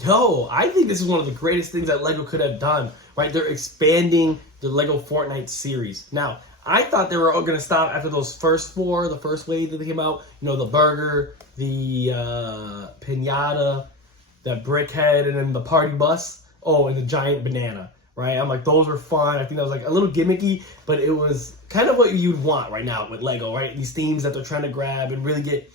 Yo, I think this is one of the greatest things that LEGO could have done, right? They're expanding the LEGO Fortnite series. Now, I thought they were all going to stop after those first four, the first wave that they came out. You know, the burger, the pinata, the brickhead, and then the party bus. Oh, and the giant banana, right? I'm like, those were fun. I think that was like a little gimmicky, but it was kind of what you'd want right now with LEGO, right? These themes that they're trying to grab and really get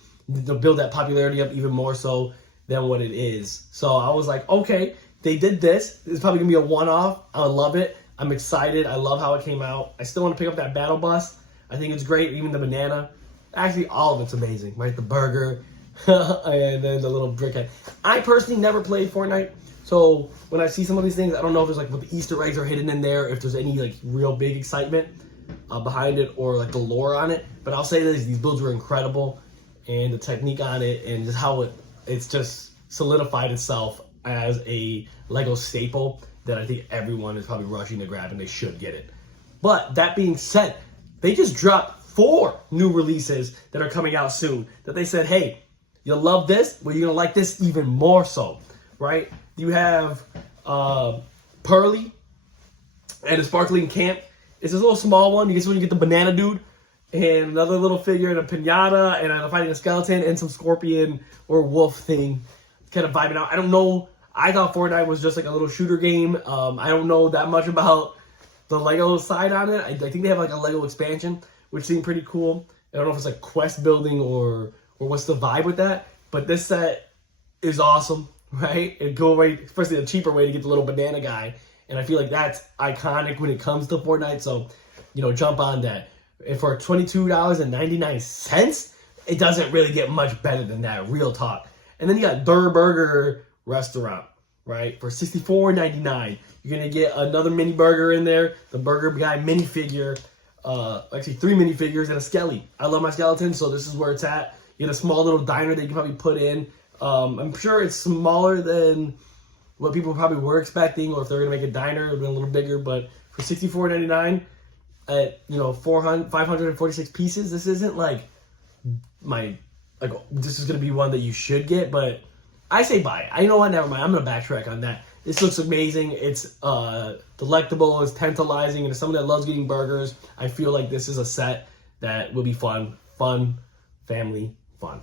to build that popularity up even more so than what it is. So I was like, okay, they did this. It's probably gonna be a one-off. I love it. I'm excited. I love how it came out. I still want to pick up that battle bus. I think it's great. Even the banana. Actually, all of it's amazing, right? The burger and then the little brickhead. I personally never played Fortnite, so when I see some of these things, I don't know if there's like what the Easter eggs are hidden in there, if there's any like real big excitement behind it or like the lore on it. But I'll say this: these builds were incredible, and the technique on it, and just how it's just solidified itself as a LEGO staple that I think everyone is probably rushing to grab, and they should get it. But that being said, they just dropped 4 new releases that are coming out soon that they said, hey, you'll love this, but you're going to like this even more so, right? You have Pearly and a Sparkling Camp. It's this little small one. You get when you get the banana dude and another little figure and a pinata and I'm fighting a skeleton and some scorpion or wolf thing kind of vibing out. I don't know. I thought Fortnite was just like a little shooter game. I don't know that much about the LEGO side on it. I think they have like a LEGO expansion, which seemed pretty cool. I don't know if it's like quest building or what's the vibe with that. But this set is awesome, right? It go right, especially a cheaper way to get the little banana guy. And I feel like that's iconic when it comes to Fortnite. So, you know, jump on that. And for $22.99, it doesn't really get much better than that, real talk. And then you got Durr Burger Restaurant, right? For $64.99. You're going to get another mini burger in there, the burger guy minifigure, actually 3 minifigures and a skelly. I love my skeleton, so this is where it's at. You get a small little diner that you can probably put in. I'm sure it's smaller than what people probably were expecting, or if they're going to make a diner, it would be a little bigger, but for $64.99 at, you know, 546 pieces, this isn't like this is going to be one that you should get, but I say buy it. You know what? Never mind. I'm going to backtrack on that. This looks amazing. It's delectable. It's tantalizing. And as someone that loves getting burgers, I feel like this is a set that will be fun. Fun. Family. Fun.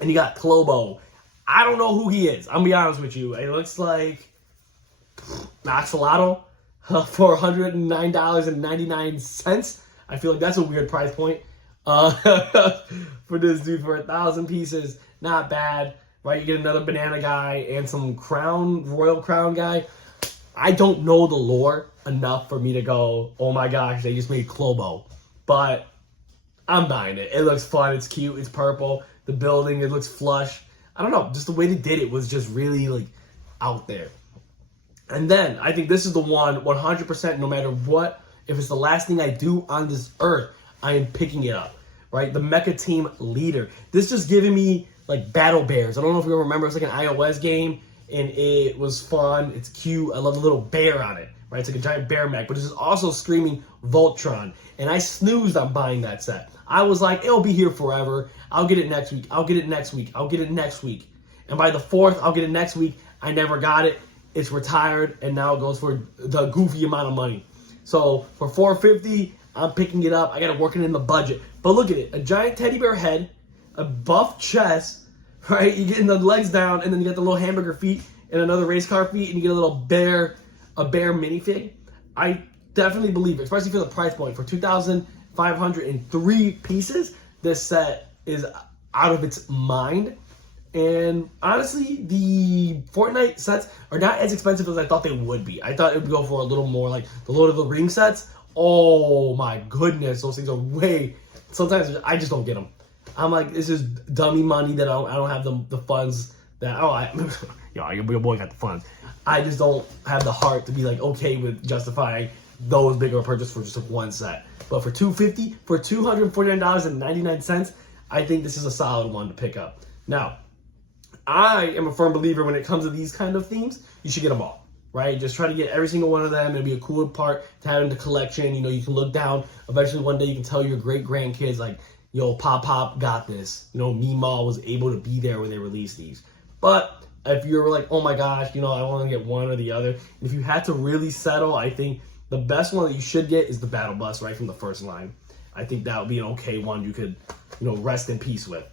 And you got Clobo. I don't know who he is. I'm going to be honest with you. It looks like Axolotl for $109.99. I feel like that's a weird price point for this dude for 1,000 pieces. Not bad. Right, you get another banana guy and some royal crown guy. I don't know the lore enough for me to go, oh my gosh, they just made Clobo. But I'm buying it. It looks fun. It's cute. It's purple. The building, it looks flush. I don't know. Just the way they did it was just really like out there. And then I think this is the one 100%, no matter what, if it's the last thing I do on this earth, I am picking it up. Right, the Mecca team leader. This just giving me like Battle Bears. I don't know if you remember, it's like an iOS game, and it was fun. It's cute. I love the little bear on it, right? It's like a giant bear mech, but this is also screaming Voltron. And I snoozed on buying that set. I was like, it'll be here forever. I'll get it next week. I'll get it next week. I'll get it next week. And by the 4th, I'll get it next week. I never got it. It's retired, and now it goes for the goofy amount of money. So for $450, I'm picking it up. I got to work it in the budget. But look at it. A giant teddy bear head, a buff chest, right? You getting the legs down, and then you got the little hamburger feet and another race car feet, and you get a bear minifig. I definitely believe it, especially for the price point. For 2,503 pieces, this set is out of its mind. And honestly, the Fortnite sets are not as expensive as I thought they would be. I thought it would go for a little more, like the Lord of the Rings sets. Oh my goodness, those things are way... Sometimes I just don't get them. I'm like, this is dummy money that I don't have the funds that... your boy got the funds. I just don't have the heart to be like okay with justifying those bigger purchases for just like one set. But for $250, for $249.99, I think this is a solid one to pick up. Now, I am a firm believer when it comes to these kind of themes, you should get them all, right? Just try to get every single one of them. It'll be a cool part to have in the collection. You know, you can look down. Eventually, one day, you can tell your great-grandkids, like, yo, Pop got this. You know, Meemaw was able to be there when they released these. But if you're like, oh my gosh, you know, I want to get one or the other. If you had to really settle, I think the best one that you should get is the Battle Bus right from the first line. I think that would be an okay one you could, you know, rest in peace with.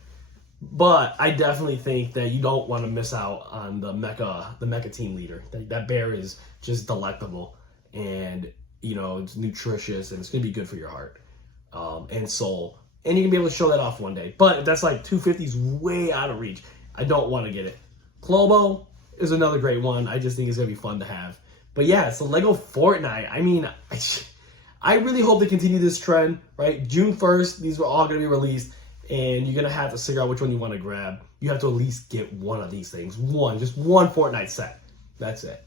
But I definitely think that you don't want to miss out on the Mecca team leader. That bear is just delectable, and you know, it's nutritious, and it's gonna be good for your heart and soul. And you can be able to show that off one day. But if that's like 250 is way out of reach, I don't want to get it. Clobo is another great one. I just think it's gonna be fun to have. But yeah, so LEGO Fortnite. I mean, I really hope they continue this trend. Right, June 1st, these were all gonna be released. And you're going to have to figure out which one you want to grab. You have to at least get one of these things. Just one Fortnite set. That's it.